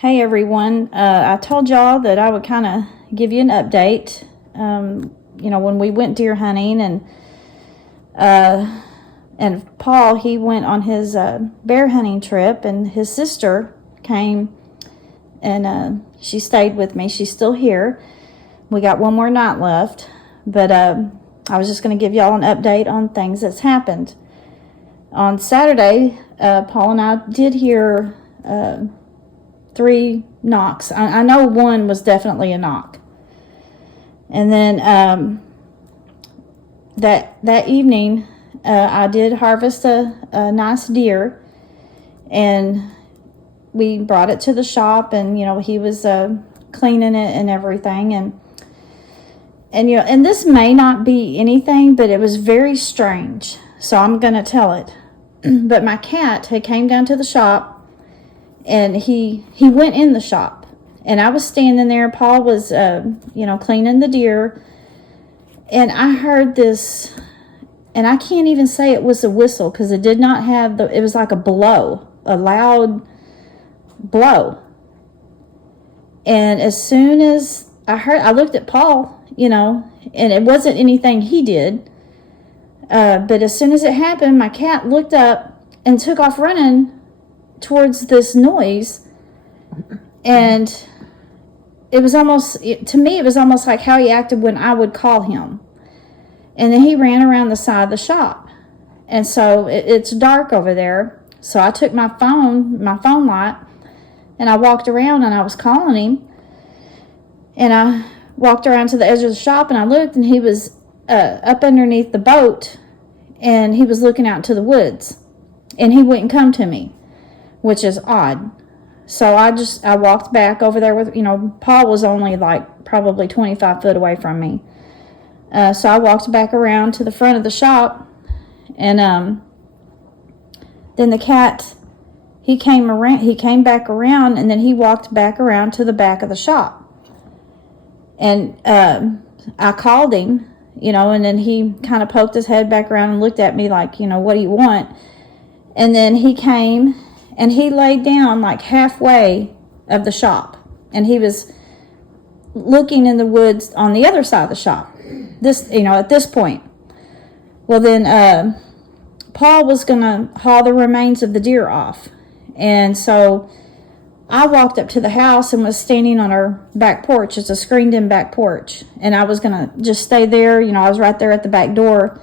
Hey everyone, I told y'all that I would kind of give you an update. When we went deer hunting and Paul, he went on his bear hunting trip, and his sister came and she stayed with me. She's still here. We got one more night left, but I was just going to give y'all an update on things that's happened. On Saturday, Paul and I did hear 3 knocks. I know one was definitely a knock. And then that evening, I did harvest a nice deer, and we brought it to the shop, and he was cleaning it and everything, and this may not be anything, but it was very strange, so I'm gonna tell it. But my cat had came down to the shop, and he went in the shop, and I was standing there. Paul was cleaning the deer, and I heard this, and I can't even say it was a whistle because it did not have it was like a blow, a loud blow. And as soon as I looked at Paul, and it wasn't anything he did, but as soon as it happened, my cat looked up and took off running towards this noise, and it was almost, to me, it was almost like how he acted when I would call him. And then he ran around the side of the shop, and so it's dark over there, so I took my phone light, and I walked around, and I was calling him, and I walked around to the edge of the shop, and I looked, and he was up underneath the boat, and he was looking out to the woods, and he wouldn't come to me, which is odd. So I walked back over there with, Paul was only like probably 25 foot away from me. So I walked back around to the front of the shop, and then the cat, he came back around, and then he walked back around to the back of the shop. And I called him, and then he kind of poked his head back around and looked at me like, what do you want? And then he came, and he laid down like halfway of the shop, and he was looking in the woods on the other side of the shop. At this point. Well, then Paul was going to haul the remains of the deer off. And so I walked up to the house and was standing on our back porch. It's a screened-in back porch. And I was going to just stay there. I was right there at the back door.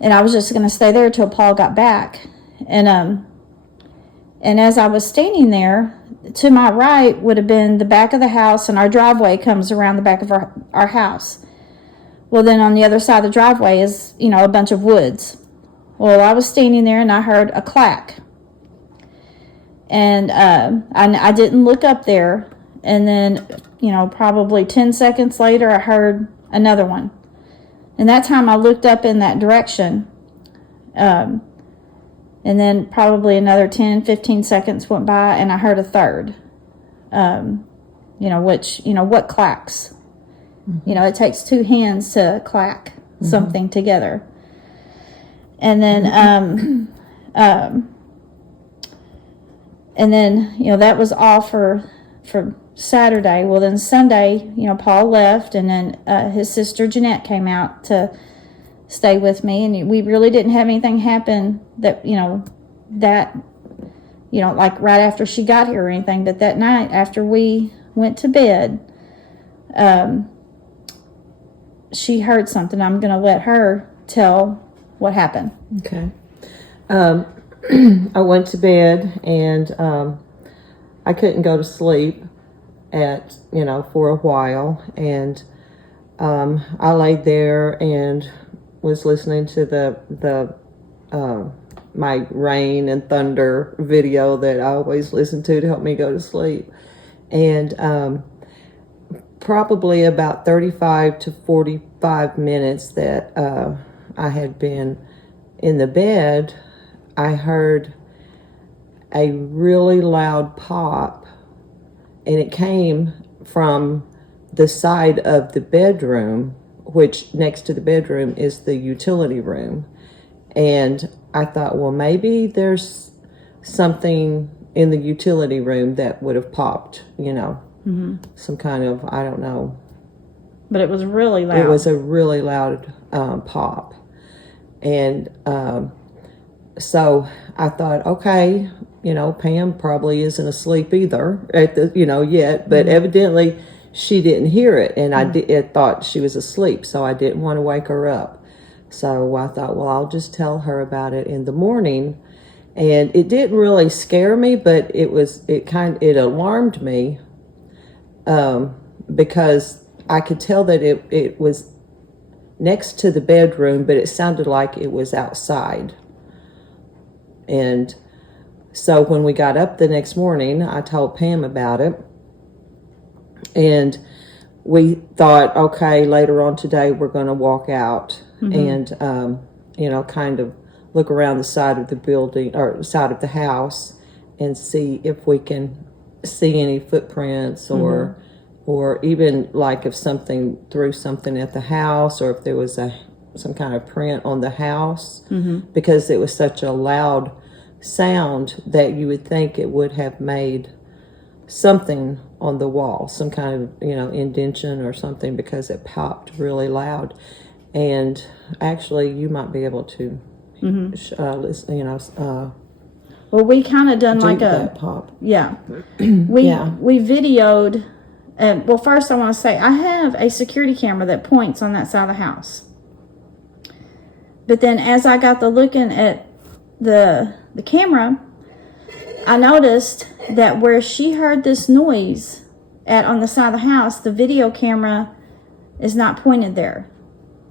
And I was just going to stay there till Paul got back. And as I was standing there, to my right would have been the back of the house, and our driveway comes around the back of our house. Well, then on the other side of the driveway is, a bunch of woods. Well, I was standing there, and I heard a clack. And I didn't look up there. And then, probably 10 seconds later, I heard another one. And that time I looked up in that direction. And then probably another 10, 15 seconds went by, and I heard a third. What clacks? It takes 2 hands to clack something together. And then, that was all for Saturday. Well, then Sunday, Paul left, and then his sister Jeanette came out to stay with me, and we really didn't have anything happen that, like right after she got here or anything, but that night after we went to bed, she heard something. I'm going to let her tell what happened. Okay. I went to bed, and I couldn't go to sleep for a while, and I laid there and was listening to the my rain and thunder video that I always listen to help me go to sleep. And probably about 35 to 45 minutes that I had been in the bed, I heard a really loud pop, and it came from the side of the bedroom, which next to the bedroom is the utility room. And I thought, well, maybe there's something in the utility room that would have popped, some kind of, I don't know. But it was really loud. It was a really loud pop. And so I thought, okay, Pam probably isn't asleep either yet, but evidently she didn't hear it, and I thought she was asleep, so I didn't want to wake her up. So I thought, well, I'll just tell her about it in the morning. And it didn't really scare me, but it alarmed me, because I could tell that it was next to the bedroom, but it sounded like it was outside. And so when we got up the next morning, I told Pam about it. And we thought, okay, later on today, we're going to walk out and, kind of look around the side of the building or side of the house and see if we can see any footprints or even like if something threw something at the house, or if there was some kind of print on the house, because it was such a loud sound that you would think it would have made something on the wall, some kind of indention or something, because it popped really loud. And actually, you might be able to listen, well, we kind of done like that pop. Yeah. We videoed. Well, first I want to say I have a security camera that points on that side of the house. But then as I got to looking at the camera, I noticed that where she heard this noise on the side of the house, the video camera is not pointed there.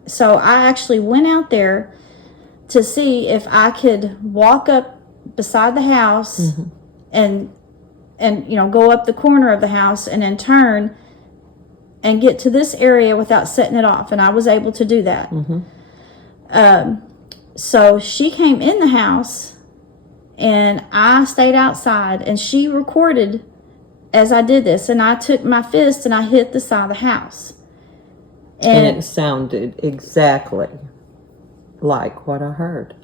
So I actually went out there to see if I could walk up beside the house and go up the corner of the house and then turn and get to this area without setting it off. And I was able to do that. So she came in the house and I stayed outside, and she recorded as I did this. And I took my fist and I hit the side of the house. And it sounded exactly like what I heard.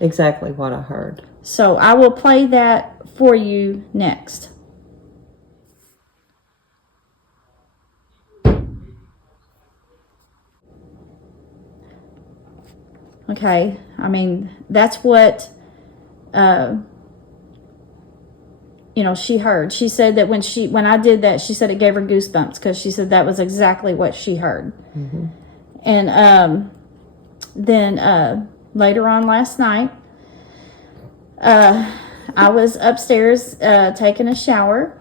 Exactly what I heard. So I will play that for you next. Okay, I mean, that's what, she heard. She said that when I did that, she said it gave her goosebumps, because she said that was exactly what she heard. And then later on last night, I was upstairs taking a shower,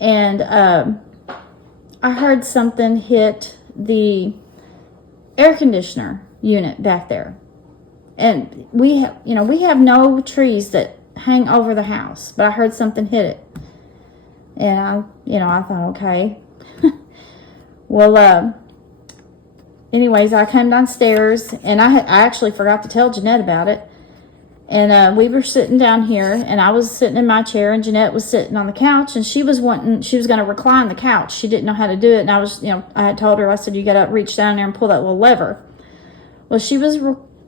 and I heard something hit the air conditioner unit back there. And we have no trees that hang over the house, but I heard something hit it. And I thought, okay. Well, anyways, I came downstairs, and I actually forgot to tell Jeanette about it. And we were sitting down here, and I was sitting in my chair, and Jeanette was sitting on the couch, and she was going to recline the couch. She didn't know how to do it, and I had told her, I said, you got to reach down there and pull that little lever. Well, she was,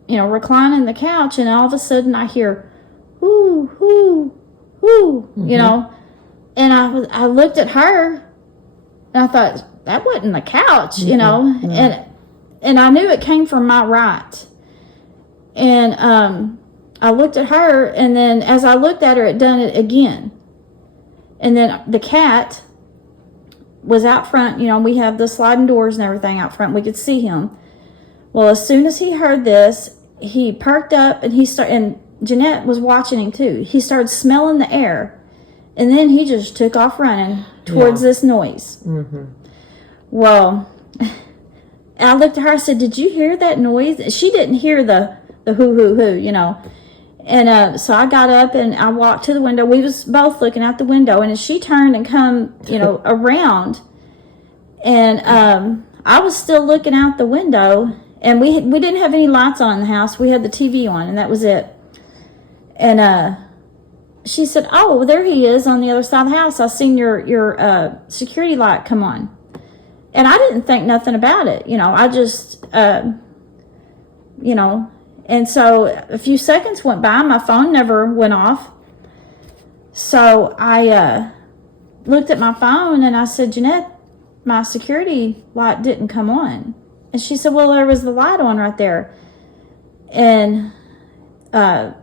reclining the couch, and all of a sudden I hear, whoo, whoo, whoo, and I looked at her, and I thought, that wasn't the couch, and I knew it came from my right. And I looked at her, and then as I looked at her, it done it again. And then the cat was out front. We have the sliding doors and everything out front. We could see him. Well, as soon as he heard this, he perked up, and and Jeanette was watching him too. He started smelling the air, and then he just took off running towards this noise. Well, I looked at her, I said, did you hear that noise? She didn't hear the hoo, hoo, hoo, And so I got up and I walked to the window. We was both looking out the window, and as she turned and come, around, and I was still looking out the window, and we didn't have any lights on in the house. We had the TV on, and that was it. And she said, "Oh, there he is on the other side of the house. I seen your security light come on." And I didn't think nothing about it. I just, and so a few seconds went by. My phone never went off. So I looked at my phone and I said, Jeanette, my security light didn't come on. And she said, well, there was the light on right there. And I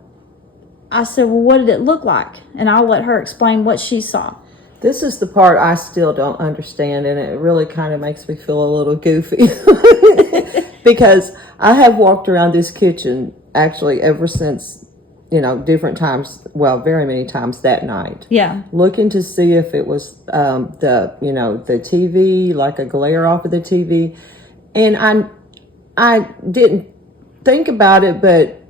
said, well, what did it look like? And I'll let her explain what she saw. This is the part I still don't understand, and it really kind of makes me feel a little goofy. Because I have walked around this kitchen actually ever since, different times, well, very many times that night. Yeah. Looking to see if it was the TV, like a glare off of the TV. And I didn't think about it, but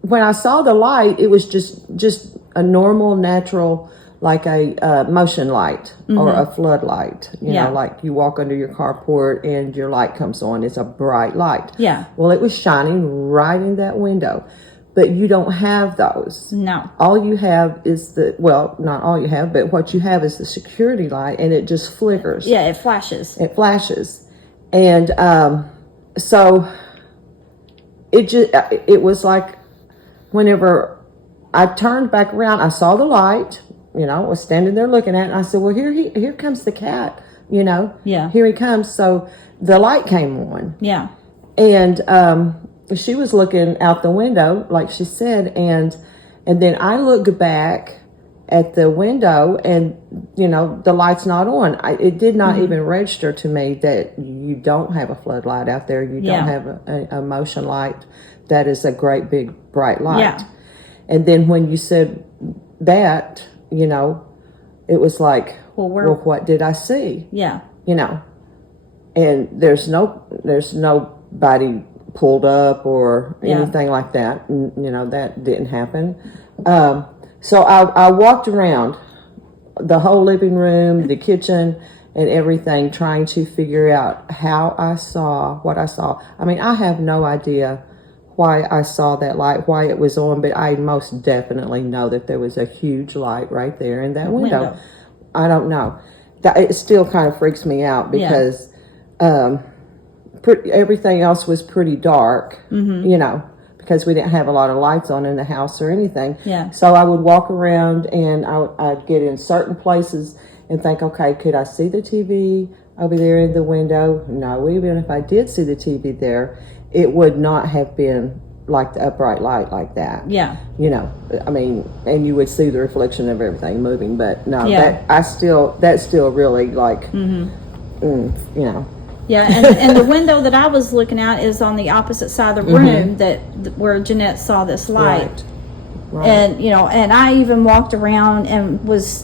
when I saw the light, it was just a normal, natural, like a motion light or a floodlight. You know, like you walk under your carport and your light comes on. It's a bright light. Yeah. Well, it was shining right in that window. But you don't have those. No. All you have is not all you have, but what you have is the security light, and it just flickers. Yeah, it flashes. It flashes. And so it was like whenever I turned back around, I saw the light. I was standing there looking at it, and I said, well, here comes the cat, Yeah. Here he comes. So the light came on. Yeah. And she was looking out the window, like she said, and then I looked back at the window, and the light's not on. It did not even register to me that you don't have a floodlight out there. You don't have a motion light that is a great big bright light. Yeah. And then when you said that, it was like, well, what did I see? Yeah. And there's nobody pulled up or anything like that. That didn't happen. So I walked around the whole living room, the kitchen, and everything, trying to figure out how I saw what I saw. I mean, I have no idea why I saw that light, why it was on, but I most definitely know that there was a huge light right there in that window. I don't know. It still kind of freaks me out because everything else was pretty dark, because we didn't have a lot of lights on in the house or anything. Yeah. So I would walk around and I'd get in certain places and think, okay, could I see the TV over there in the window? No, even if I did see the TV there, it would not have been like the upright light like that. Yeah. I mean, and you would see the reflection of everything moving, but no, that's still really like, Yeah, and the window that I was looking at is on the opposite side of the room where Jeanette saw this light. Right. And and I even walked around and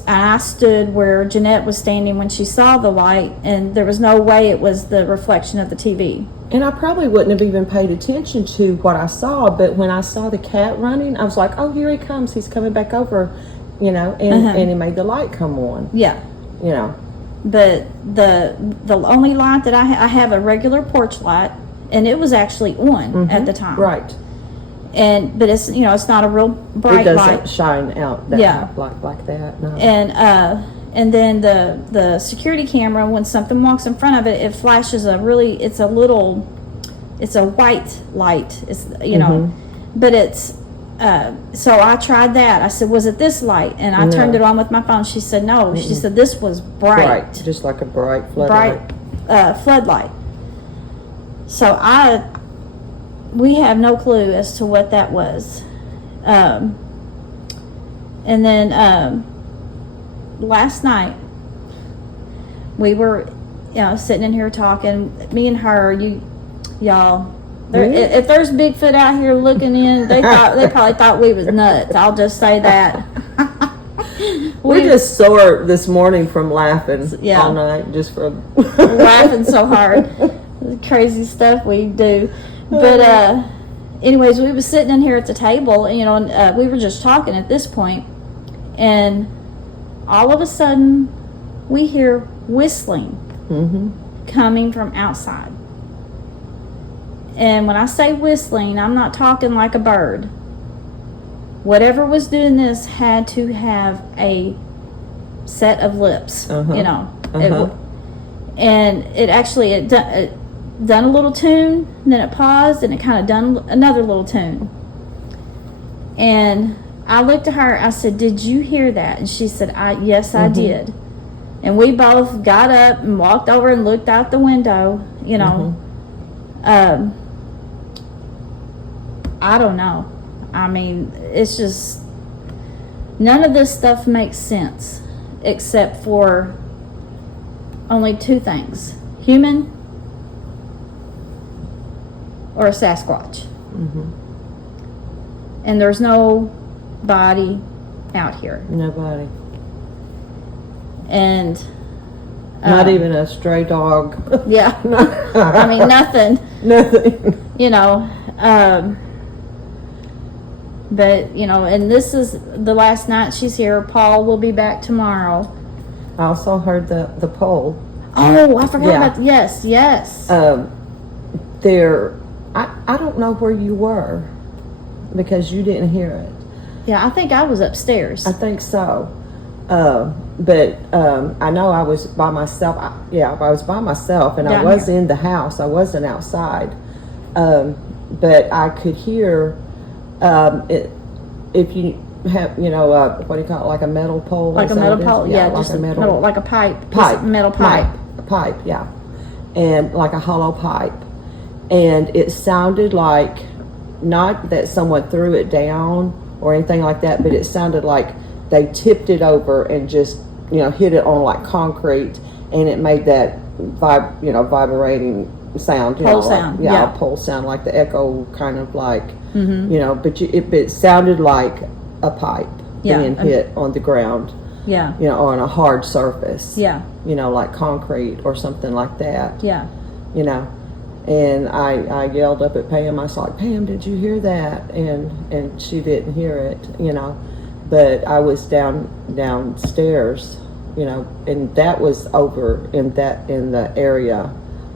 I stood where Jeanette was standing when she saw the light, and there was no way it was the reflection of the TV. And I probably wouldn't have even paid attention to what I saw, but when I saw the cat running, I was like, oh, here he comes. He's coming back over, and he made the light come on. Yeah. But the only light that I have a regular porch light, and it was actually on at the time. Right. But it's it's not a real bright light. It doesn't shine out that like that. No. And then the security camera, when something walks in front of it, it flashes it's a white light. It's but it's so I tried that. I said, was it this light? And I turned it on with my phone. She said no. She said this was bright, just like a bright floodlight. Floodlight. So we have no clue as to what that was. And then last night we were sitting in here talking, me and her. Y'all, if there's Bigfoot out here looking in, they probably thought we was nuts. I'll just say that. We're just sore this morning from laughing all night, just from laughing so hard. Crazy stuff we do. But anyways, we were sitting in here at the table, and we were just talking at this point, and all of a sudden we hear whistling coming from outside. And when I say whistling, I'm not talking like a bird. Whatever was doing this had to have a set of lips, and it actually it done a little tune, and then it paused, and it kind of done another little tune. And I looked at her. I said, "Did you hear that?" And she said, "Yes, I did." And we both got up and walked over and looked out the window. You know, I don't know. I mean, it's just none of this stuff makes sense except for only two things: human or a Sasquatch. And there's no body out here. Nobody. And not even a stray dog. Yeah. I mean, nothing. Nothing. You know, but, you know, and this is the last night she's here. Paul will be back tomorrow. I also heard the pole. Oh, I forgot about, yes. I don't know where you were because you didn't hear it. Yeah, I think I was upstairs. I think so. But I know I was by myself. I was by myself, and I was in the house. I wasn't outside. But I could hear it. If you have, you know, what do you call it? Like a metal pole? Like a metal pole? Yeah, like just a metal, like a pipe. Metal pipe. A pipe, yeah. And like a hollow pipe. And it sounded like, not that someone threw it down or anything like that, but it sounded like they tipped it over and just, you know, hit it on like concrete, and it made that vibrating sound. Pole sound. A pole sound, like the echo, kind of like, you know, but it sounded like a pipe being hit on the ground. Yeah. You know, on a hard surface. Yeah. You know, like concrete or something like that. Yeah. You know. And I yelled up at Pam. I was like, "Pam, did you hear that?" And she didn't hear it, you know. But I was downstairs, you know, and that was over in the area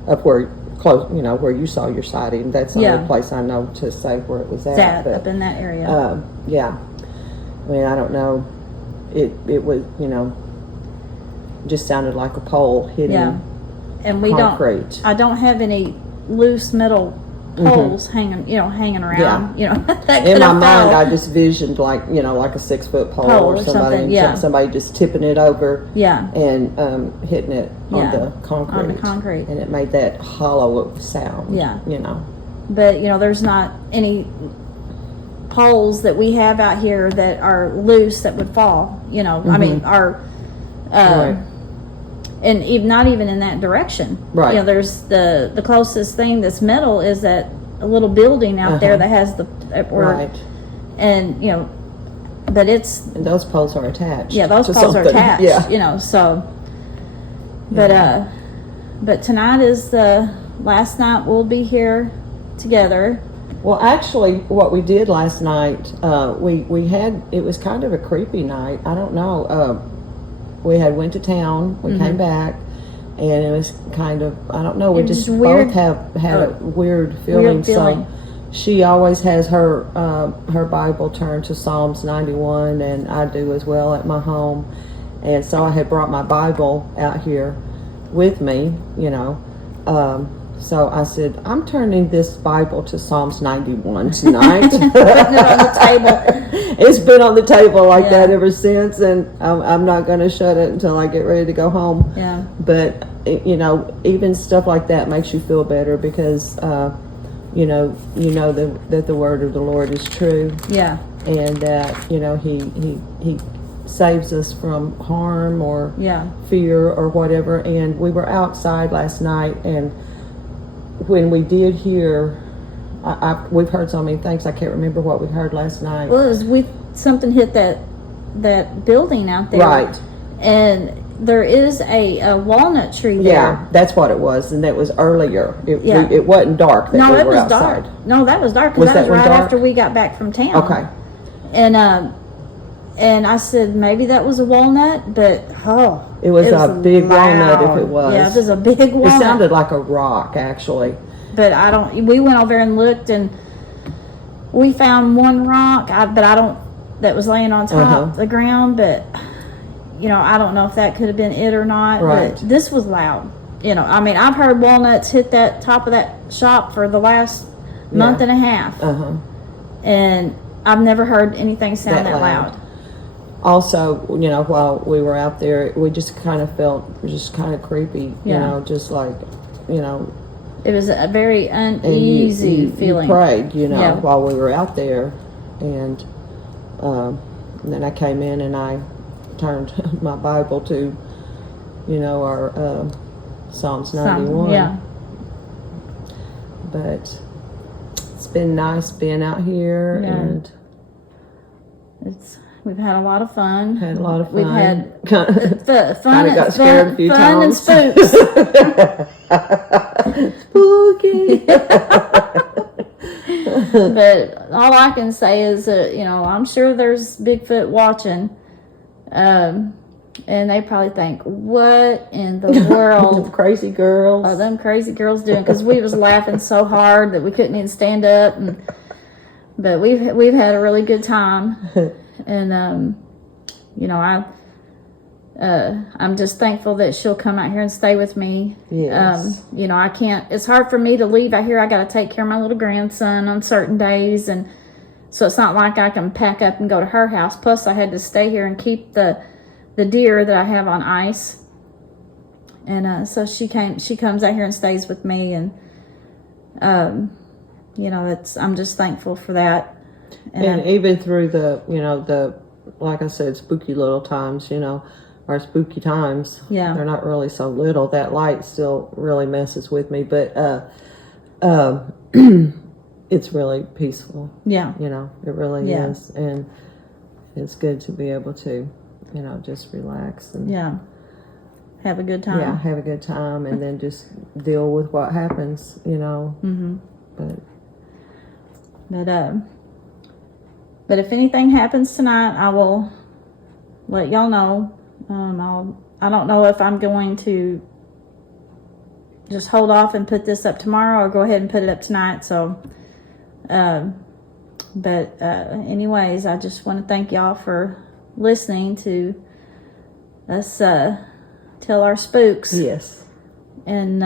of where close, you know, where you saw your sighting. That's the only place I know to say where it was at. Up in that area. Yeah. I mean, I don't know. It was, you know, just sounded like a pole hitting and we concrete. I don't have any loose metal poles hanging around. You know, that in my mind, I just visioned like, you know, like a 6-foot pole or somebody, somebody just tipping it over, and hitting it on the concrete, and it made that hollow sound. Yeah, you know. But you know, there's not any poles that we have out here that are loose that would fall. You know, I mean, are. And even, not even in that direction. Right. You know, there's the closest thing that's metal is that a little building out there that has the and you know, but and those poles are attached. Yeah, those poles are attached. Yeah. You know, so. But tonight is the last night we'll be here together. Well, actually, what we did last night, we had, it was kind of a creepy night. I don't know. We went to town, we came back, and it was kind of, I don't know, we just both had a weird feeling. So she always has her Bible turned to Psalms 91, and I do as well at my home. And so I had brought my Bible out here with me, you know. So I said, I'm turning this Bible to Psalms 91 tonight. Putting it on the table. It's been on the table like that ever since, and I'm not going to shut it until I get ready to go home. Yeah. But, you know, even stuff like that makes you feel better because, you know that the word of the Lord is true. Yeah. And that, you know, he saves us from harm or fear or whatever. And we were outside last night, and when we did hear, we've heard so many things, I can't remember what we heard last night. Well, it was something hit that building out there. Right. And there is a walnut tree there. Yeah, that's what it was, and that was earlier. It wasn't dark. No, it was dark. No, that was dark, because that was right after we got back from town. Okay. And I said, maybe that was a walnut, but it was a big walnut if it was. Yeah, it was a big walnut. It sounded like a rock, actually. But we went over and looked, and we found one rock, that was laying on top of the ground, but, you know, I don't know if that could have been it or not. Right. But this was loud. You know, I mean, I've heard walnuts hit that top of that shop for the last month and a half. And I've never heard anything sound that loud. Also, you know, while we were out there, we just kind of felt just kind of creepy, you know, just like, you know. It was a very uneasy feeling. You prayed, you know, while we were out there. And then I came in and I turned my Bible to, you know, our Psalms 91. But it's been nice being out here, and we've had a lot of fun. We've had fun. Got scared a few times. And spooks. Spooky. But all I can say is that, you know, I'm sure there's Bigfoot watching. And they probably think, what in the world crazy girls are them crazy girls doing? Because we was laughing so hard that we couldn't even stand up. But we've had a really good time. And, you know, I'm just thankful that she'll come out here and stay with me. Yes. You know, it's hard for me to leave out here. I got to take care of my little grandson on certain days. And so it's not like I can pack up and go to her house. Plus, I had to stay here and keep the deer that I have on ice. And so she comes out here and stays with me. And, you know, I'm just thankful for that. And even through the like I said, spooky little times, you know, or spooky times. Yeah. They're not really so little. That light still really messes with me, but it's really peaceful. Yeah. You know, it really is. And it's good to be able to, you know, just relax and have a good time. Yeah, have a good time, and then just deal with what happens, you know. Mm-hmm. But if anything happens tonight, I will let y'all know. I don't know if I'm going to just hold off and put this up tomorrow or go ahead and put it up tonight. So, anyways, I just want to thank y'all for listening to us tell our spooks. Yes. And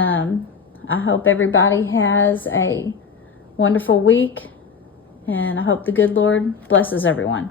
I hope everybody has a wonderful week. And I hope the good Lord blesses everyone.